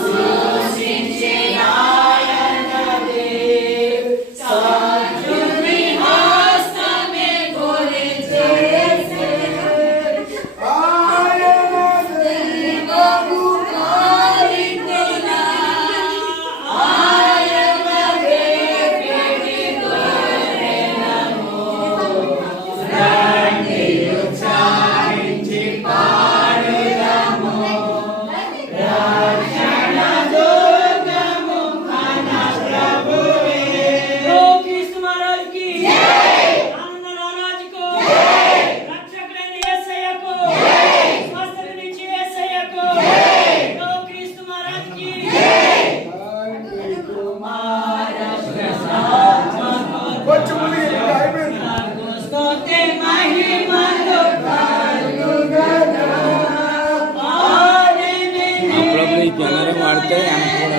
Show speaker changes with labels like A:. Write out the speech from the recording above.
A: Dios. ಮಾಡ್ತೇವೆ ನಾನು ಕೂಡ